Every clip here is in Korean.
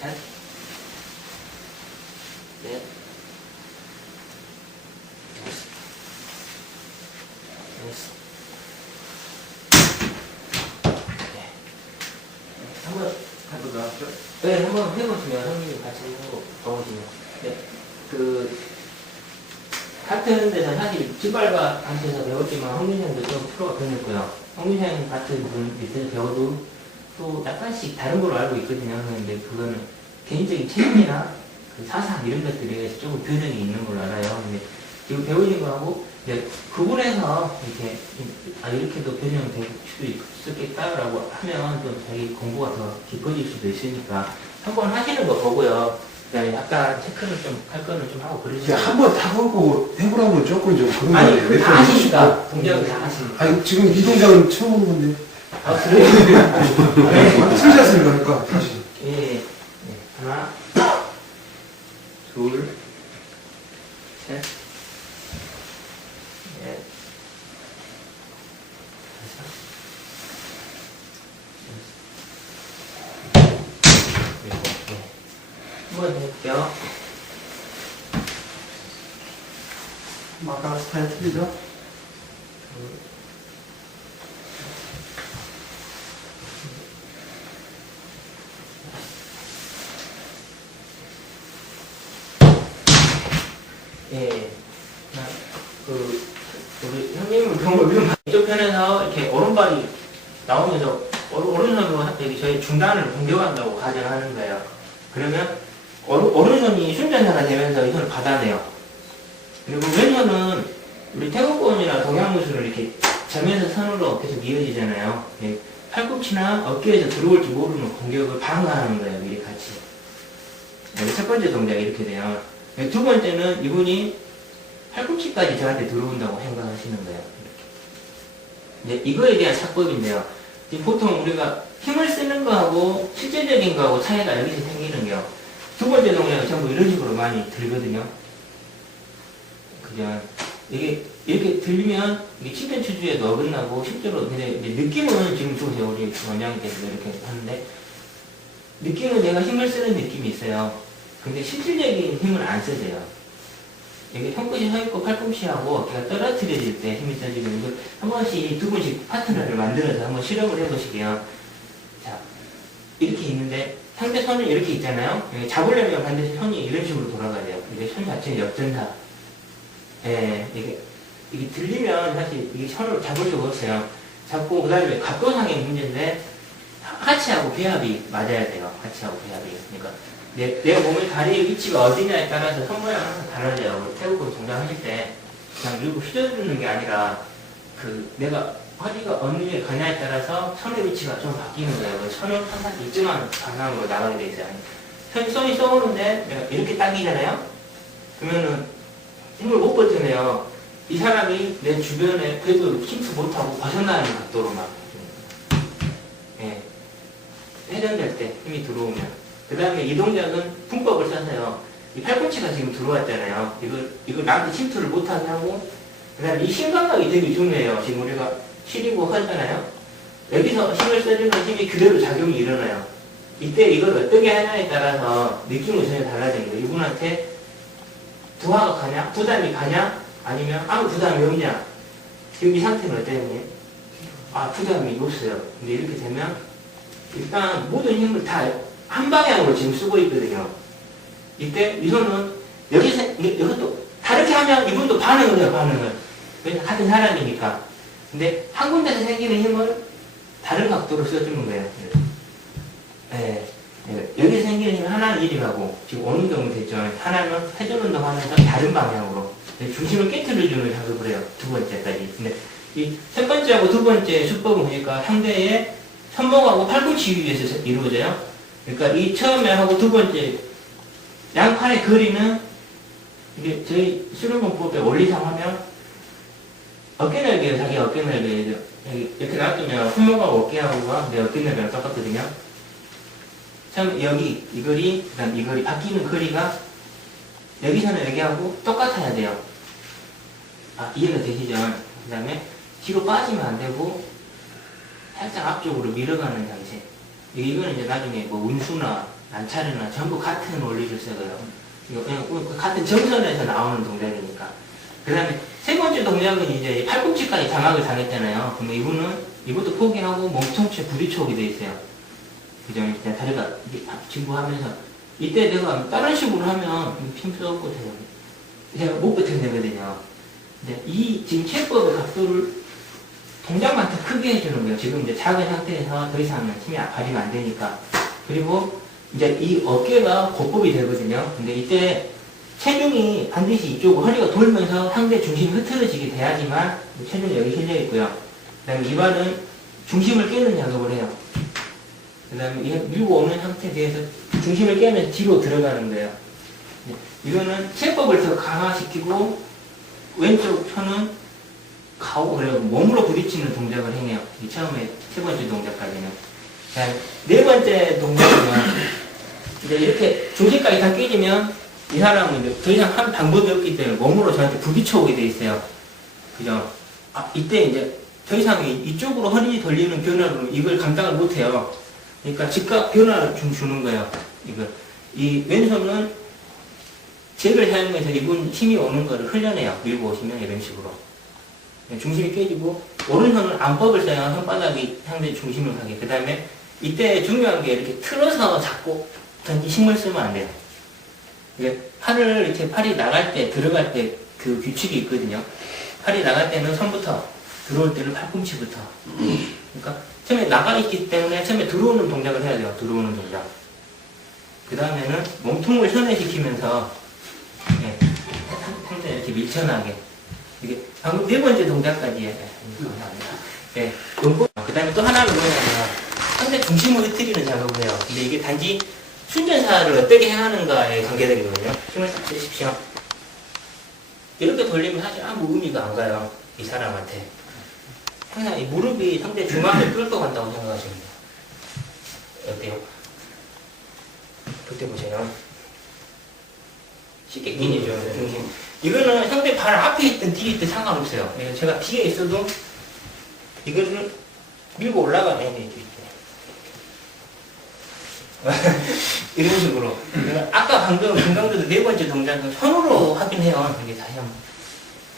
셋, 넷, 다섯. 한번 나왔죠? 네, 한번 해보시면 형님이 같이 하고 가보시면 네. 같은 데서 사실 뒷발바한테서 배웠지만 홍민생도 좀 프로가 변했고요. 홍민생 같은 분 밑에서 배워도 또 약간씩 다른 걸로 알고 있거든요. 근데 그거는 개인적인 체험이나 그 사상 이런 것들에 조금 변형이 있는 걸로 알아요. 근데 지금 배우신 거하고 이제 구분해서 이렇게도 변형될 수도 있겠다라고 하면 좀 자기 공부가 더 깊어질 수도 있으니까 한번 하시는 거 보고요. 약간 체크를 좀 할 거는 좀 하고 그러시죠. 한번 타보고 해보라면 조금 좀 그런 거 아니, 같아요. 다 하시니까. 동작을 다 하시니까. 아니, 지금 이 동작은 처음 하는 건데. 아, 그래요? 틀지 않습니까? 그러니까, 다시. 예. 하나, 둘, 셋, 넷, 다섯, 여섯, 일곱, 네. 한번 해볼게요. 아까 스타일 틀리죠? 예. 우리 형님은 그런 걸 위험 이쪽 편에서 이렇게 오른발이 나오면서 오른손으로 여기 저희 중단을 공격한다고 가정하는 거예요. 그러면 오른손이 순전사가 되면서 이 손을 받아내요. 그리고 왼손은 우리 태국권이나 동양무술을 이렇게 자면서 선으로 계속 이어지잖아요. 예. 팔꿈치나 어깨에서 들어올지 모르는 공격을 방어하는 거예요. 미리 같이. 여기 첫 번째 동작이 이렇게 돼요. 두 번째는 이분이 팔꿈치까지 저한테 들어온다고 생각하시는 거예요. 이렇게. 이제 이거에 대한 착법인데요. 지금 보통 우리가 힘을 쓰는 거하고 실제적인 거하고 차이가 여기서 생기는 게요. 두 번째 동작은 전부 이런 식으로 많이 들거든요. 그죠? 이게 이렇게 들리면 이게 칭찬추주에도 어긋나고 실제로 근데 느낌은 지금 좋으세요. 우리 원장님께서 이렇게 하는데 느낌은 내가 힘을 쓰는 느낌이 있어요. 근데 실질적인 힘을 안 쓰세요. 이게 형끝이 서 있고 팔꿈치하고 어깨가 떨어뜨려질 때 힘이 써지는 걸 한 번씩 두 분씩 파트너를 만들어서 한번 실험을 해보시게요. 자, 이렇게 있는데 상대 손이 이렇게 있잖아요. 잡으려면 반드시 손이 이런 식으로 돌아가야 돼요. 이게 손 자체는 역전사. 예, 이게 들리면 사실 이게 손으로 잡을 수가 없어요. 잡고 그 다음에 각도상의 문제인데 하체하고 배합이 맞아야 돼요. 하체하고 배합이. 그러니까 내가 몸의 다리의 위치가 어디냐에 따라서 손 모양은 항상 달라져요. 태국어 동작하실 때 그냥 밀고 휘저르는 게 아니라 내가 허리가 어느 에 가냐에 따라서 손의 위치가 좀 바뀌는 거예요. 손은 항상 일정한 방향으로 나가게 돼 있어요. 손이 쏘는데 내가 이렇게 당기잖아요. 그러면은 힘을 못 버텨내요. 이 사람이 내 주변에 궤도를 침투 못하고 벗어나는 각도로 막 예. 회전될 때 힘이 들어오면 그 다음에 이 동작은 분법을 써서요. 이 팔꿈치가 지금 들어왔잖아요. 이걸 나한테 침투를 못하게 하고 그 다음에 이 신감각이 되게 중요해요. 지금 우리가 시리고 하잖아요. 여기서 힘을 써주는 힘이 그대로 작용이 일어나요. 이때 이걸 어떻게 하냐에 따라서 느낌이 전혀 달라지는 거예요. 이분한테 두화가 가냐? 부담이 가냐? 아니면 아무 부담이 없냐? 지금 이 상태는 어때요, 형님? 아, 부담이 없어요. 근데 이렇게 되면 일단 모든 힘을 다 한 방향으로 지금 쓰고 있거든요. 이때 이 손은 이것도 다르게 하면 이분도 반응을 해요, 반응을. 왜냐면 같은 사람이니까. 근데 한 군데서 생기는 힘을 다른 각도로 써주는 거예요. 네. 여기 생기는 힘은 하나는 이리 가고 지금 어느 정도 됐죠. 하나는 회전 운동하면서 다른 방향으로 중심을 깨트려주는 작업을 해요. 두 번째까지. 근데 이 첫 번째하고 두 번째 수법은 보니까 상대의 손목하고 팔꿈치 위에서 이루어져요. 그러니까 이 처음에 하고 두 번째 양팔의 거리는 이게 저희 수련공법의 원리상 하면 어깨 넓이에요. 자기 어깨 넓이에요. 이렇게 놔두면 손목하고 어깨하고가 내 어깨 넓이랑 똑같거든요. 처음 여기 이 거리, 그 다음 이 거리 바뀌는 거리가 여기서는 여기하고 똑같아야 돼요. 아, 이해가 되시죠? 그 다음에 뒤로 빠지면 안 되고 살짝 앞쪽으로 밀어가는 형식. 이거는 이제 나중에 뭐 운수나 난차르나 전부 같은 원리를 쓰고요. 이거 그냥 같은 정선에서 나오는 동작이니까. 그 다음에 세 번째 동작은 이제 팔꿈치까지 장악을 당했잖아요. 그러면 이것도 포기하고 몸통치에 부딪혀 오게 돼 있어요. 그죠? 일단 다리가 이게 진구하면서 이때 내가 다른 식으로 하면 힘 써고 돼요. 제가 못 버텨내거든요. 근데 이 지금 체법의 각도를 동작만 더 크게 해주는 거예요. 지금 이제 작은 상태에서 더 이상은 힘이 발휘가 안 되니까. 그리고 이제 이 어깨가 고법이 되거든요. 근데 이때 체중이 반드시 이쪽으로 허리가 돌면서 상대 중심이 흐트러지게 돼야지만 체중이 여기 실려 있고요. 그 다음에 이 발은 중심을 깨는 작업을 해요. 그 다음에 밀고 오는 상태에 대해서 중심을 깨면서 뒤로 들어가는 거예요. 이거는 체법을 더 강화시키고 왼쪽 손은 가오 그래요. 몸으로 부딪히는 동작을 행해요. 이 처음에 세 번째 동작까지는. 네 번째 동작은 이제 이렇게 중심까지 다 깨지면 이 사람은 이제 더 이상 한 방법이 없기 때문에 몸으로 저한테 부딪혀 오게 돼 있어요. 그죠? 이때 이제 더 이상 이쪽으로 허리 돌리는 변화로 이걸 감당을 못 해요. 그러니까 즉각 변화를 좀 주는 거예요. 이 왼손은 잭을 사용해서 이분 힘이 오는 거를 흘려내요. 밀고 오시면 이런 식으로. 중심이 깨지고, 오른손은 안법을 사용해서 손바닥이 상대 중심을 가게. 그 다음에 이때 중요한 게 이렇게 틀어서 잡고 단지 힘을 쓰면 안 돼요. 이게 팔이 나갈 때, 들어갈 때 그 규칙이 있거든요. 팔이 나갈 때는 손부터, 들어올 때는 팔꿈치부터. 그러니까 처음에 나가 있기 때문에 처음에 들어오는 동작을 해야 돼요. 들어오는 동작. 그 다음에는 몸통을 선회시키면서 상대 이렇게 밀쳐나게. 이게 방금 네 번째 동작까지 감사합니다. 네. 그 다음에 또 하나는 뭐냐면 상대 중심을 흐트리는 작업을 해요. 근데 이게 단지 순전사를 어떻게 행하는가에 관계되거든요. 힘을 싹 빼십시오. 이렇게 돌리면 사실 아무 의미가 안 가요. 이 사람한테. 항상 이 무릎이 상대 중앙을 뚫고 간다고 생각하시면 돼요. 어때요? 그때 보세요. 쉽게 끼니죠, 중심. 이거는 상대 발 앞에 있든 뒤에 있든 상관없어요. 제가 뒤에 있어도 이거를 밀고 올라가면 이렇게. 이런 식으로. 아까 방금 금강도도 네 번째 동작은 손으로 하긴 해요. 이게 다시 한번.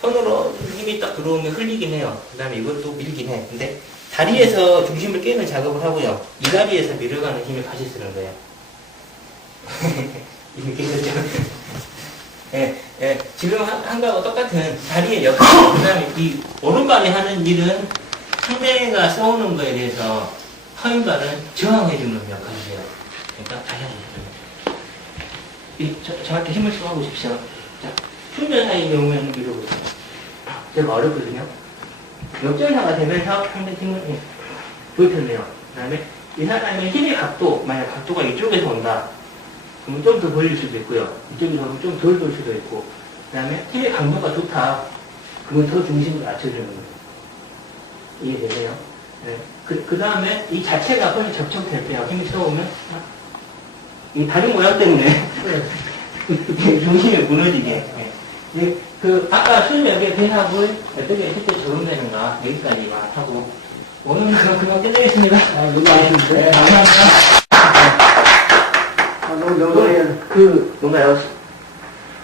손으로 힘이 딱 들어오면 흘리긴 해요. 그 다음에 이것도 밀긴 해. 근데 다리에서 중심을 깨는 작업을 하고요. 이 다리에서 밀어가는 힘을 같이 쓰는 거예요. 이렇게 되죠. 지금 한 거하고 똑같은 다리의 역할. 그 다음에 이 오른발이 하는 일은 상대가 써오는 거에 대해서 허인발은 저항해주는 역할을 해요. 그러니까 다시 한번 저한테 힘을 써하고 싶으세요. 자, 충전사의 경우에는 밀어보세요. 제가 어렵거든요. 역전사가 되면서 상대 힘을 보여줬네요. 그 다음에 이 사람의 힘의 각도, 만약 각도가 이쪽에서 온다. 그러면 좀 더 벌릴 수도 있고요. 이쪽에서 오면 좀 덜 돌 수도 있고. 그 다음에 힘의 강도가 좋다. 그러면 더 중심을 낮춰주는 거예요. 이해되세요? 네. 그 다음에 이 자체가 훨씬 접촉될 때요. 힘이 쏘오면 이 다리 모양 때문에 중심이 무너지게. 네. 아까 순역의 배합을 어떻게 실제 적용되는가 여기까지만 하고 오늘은 그만 끝내겠습니다. 누가 하시는데? 네, 감사합니다. 뭔가요?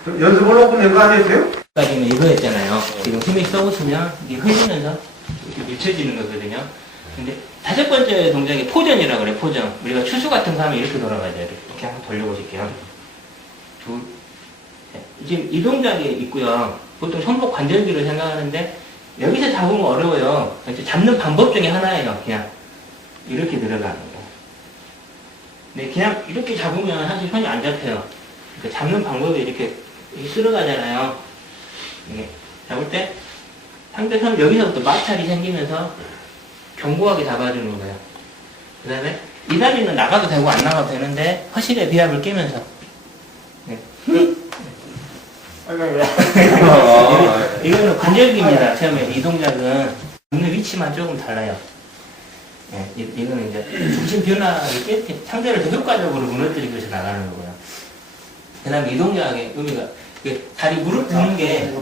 연습을 하고 낸 거 아니세요? 까지는 이거였잖아요. 지금 힘이 쏘시면 이게 흘리면서 이렇게 밀쳐지는 거거든요. 근데 다섯 번째 동작이 포전이라고 그래요. 포전. 우리가 추수 같은 거 하면 이렇게 돌아가야 돼요. 이렇게 한번 돌려보실게요. 둘, 셋. 지금 이 동작이 있고요. 보통 손목 관절기를 생각하는데 여기서 잡으면 어려워요. 잡는 방법 중에 하나예요. 그냥 이렇게 들어가는 거. 네, 그냥 이렇게 잡으면 사실 손이 안 잡혀요. 그러니까 잡는 방법이 이렇게 쓸어가잖아요. 네. 잡을 때 상대 손 여기서부터 마찰이 생기면서 견고하게 잡아주는 거예요. 그 다음에 이 다리는 나가도 되고 안 나가도 되는데 허실의 비압을 깨면서 네. 이거는 관절기입니다. 처음에 이 동작은 잡는 위치만 조금 달라요. 네, 이거는 이제 중심 변화를 깨 상대를 더 효과적으로 무너뜨리기 위해서 나가는 거고요. 그 다음에 이 동작의 의미가 다리 무릎 드는 게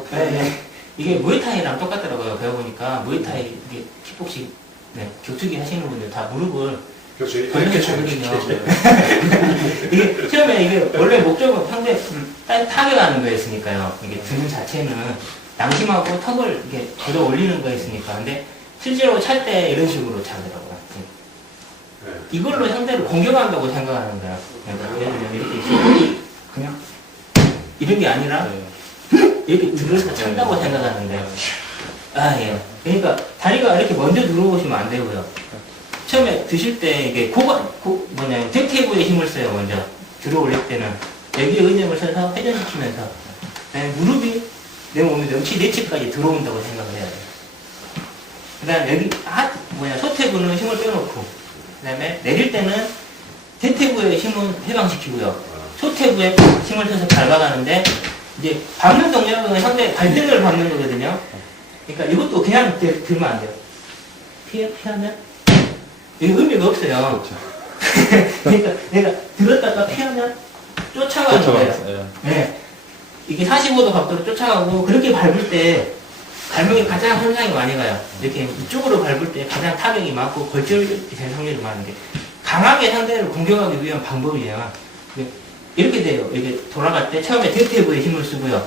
이게 무에타이랑 똑같더라고요. 배워보니까 무에타이 이게 킥복식 격투기 하시는 분들 다 무릎을 그렇죠. 걸려서 이렇게 자거든요. 이게 처음에 이게 원래 목적은 상대 타격하는 거였으니까요. 이게 등 자체는 양심하고 턱을 이렇게 들어 올리는 거였으니까. 근데 실제로 찰 때 이런 식으로 차더라고요. 네. 이걸로 상대를 공격한다고 생각하는 거야. 그러니까 예를 들면 이렇게 있으면 그냥 이런 게 아니라 이렇게 들어서 찬다고 생각하는 거예요. 아, 예. 그러니까 다리가 이렇게 먼저 들어오시면 안 되고요. 처음에 드실 때 이게 등 테이블에 힘을 써요, 먼저. 들어 올릴 때는. 여기에 의점을 써서 회전시키면서. 그다음에 무릎이 내 몸에 넘치 내치까지 들어온다고 생각을 해야 돼요. 그 다음에 여기 소퇴부는 힘을 빼놓고, 그 다음에 내릴 때는 대퇴부에 힘을 해방시키고요. 소퇴부에 힘을 써서 밟아가는데, 이제 밟는 동작은 상대 발등을 밟는 거거든요. 그러니까 이것도 그냥 들면 안 돼요. 피하면? 이게 의미가 없어요. 그러니까 내가 들었다가 피하면 쫓아가는 거예요. 네. 이게 45도 각도로 쫓아가고, 그렇게 밟을 때, 발목이 가장 손상이 많이 가요. 이렇게 이쪽으로 밟을 때 가장 타격이 많고 골절이 될 확률이 많은 게 강하게 상대를 공격하기 위한 방법이에요. 이렇게 돼요. 이렇게 돌아갈 때 처음에 대퇴부에 힘을 쓰고요.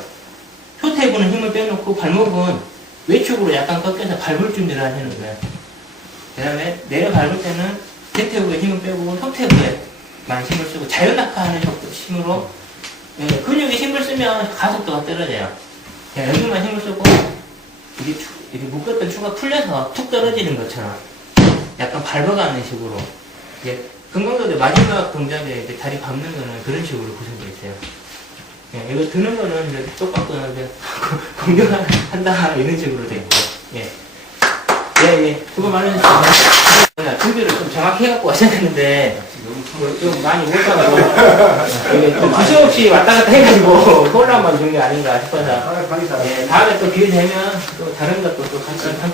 소퇴부는 힘을 빼놓고 발목은 외축으로 약간 꺾여서 밟을 준비를 하시는 거예요. 그 다음에 내려 밟을 때는 대퇴부에 힘을 빼고 소퇴부에만 힘을 쓰고 자연낙하하는 힘으로 근육에 힘을 쓰면 가속도가 떨어져요. 그냥 여기만 힘을 쓰고 이게 묶었던 추가 풀려서 툭 떨어지는 것처럼 약간 밟아가는 식으로 건강도의 마지막 동작에 이제 다리 밟는 거는 그런 식으로 구성되어 있어요. 이거 드는 거는 이제 똑같구나 공격한다 이런 식으로 돼 있고 수고 많으셨습니다. 준비를 좀 정확히 해갖고 왔었는데 좀 많이 못하고 이게 좀 두서없이 왔다 갔다 해가지고 혼란만 준 게 아닌가 싶어서 다음에 또 기회 되면 또 다른 것도 또 같이 함께